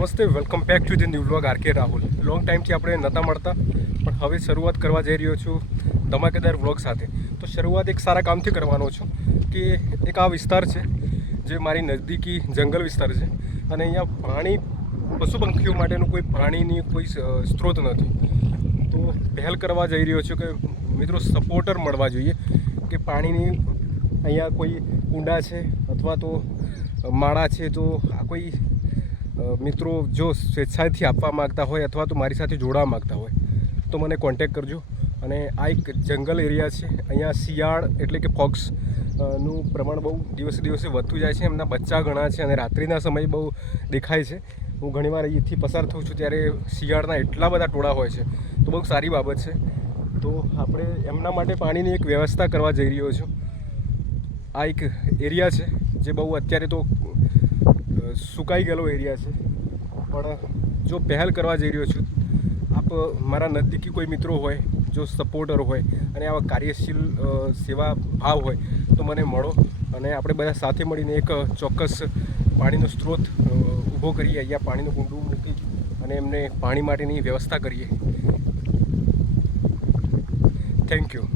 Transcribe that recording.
નમસ્તે, welcome back to the new vlog RK Rahul. Long ટાઈમથી આપણે નહોતા મળતા, પણ હવે શરૂઆત કરવા જઈ રહ્યો છું ધમાકેદાર વ્લોગ સાથે. તો શરૂઆત એક સારા કામથી કરવાનો છું કે એક આ વિસ્તાર છે જે મારી નજદીકી જંગલ વિસ્તાર છે અને અહીંયા પાણી પશુ પંખીઓ માટેનું કોઈ પાણીની કોઈ સ્ત્રોત નથી. તો પહેલ કરવા જઈ રહ્યો છું કે મિત્રો સપોર્ટર મળવા જોઈએ કે પાણીની અહીંયા કોઈ કુંડા છે અથવા તો માળા છે, તો આ કોઈ મિત્રો જો સ્વેચ્છાએથી આપવા માગતા હોય અથવા તો મારી સાથે જોડાવા માગતા હોય તો મને કોન્ટેક કરજો. અને આ એક જંગલ એરિયા છે. અહીંયા શિયાળ એટલે કે ફોક્સ નું પ્રમાણ બહુ દિવસે દિવસે વધતું જાય છે. એમના બચ્ચા ઘણા છે અને રાત્રિના સમયે બહુ દેખાય છે. હું ઘણીવાર અહીંથી પસાર થઉં છું ત્યારે શિયાળના એટલા બધા ટોળા હોય છે, તો બહુ સારી બાબત છે. તો આપણે એમના માટે પાણીની એક વ્યવસ્થા કરવા જઈ રહ્યો છું. આ એક એરિયા છે જે બહુ અત્યારે તો સુકાઈ ગયેલો એરિયા છે, પણ જો પહેલ કરવા જઈ રહ્યો છું, આપ મારા નજદીકી કોઈ મિત્રો હોય, જો સપોર્ટર હોય અને આવા કાર્યશીલ સેવા ભાવ હોય તો મને મળો અને આપણે બધા સાથે મળીને એક ચોક્કસ પાણીનો સ્ત્રોત ઊભો કરીએ. અહીંયા પાણીનું કુંડું મૂકી અને એમને પાણી માટેની વ્યવસ્થા કરીએ. Thank you.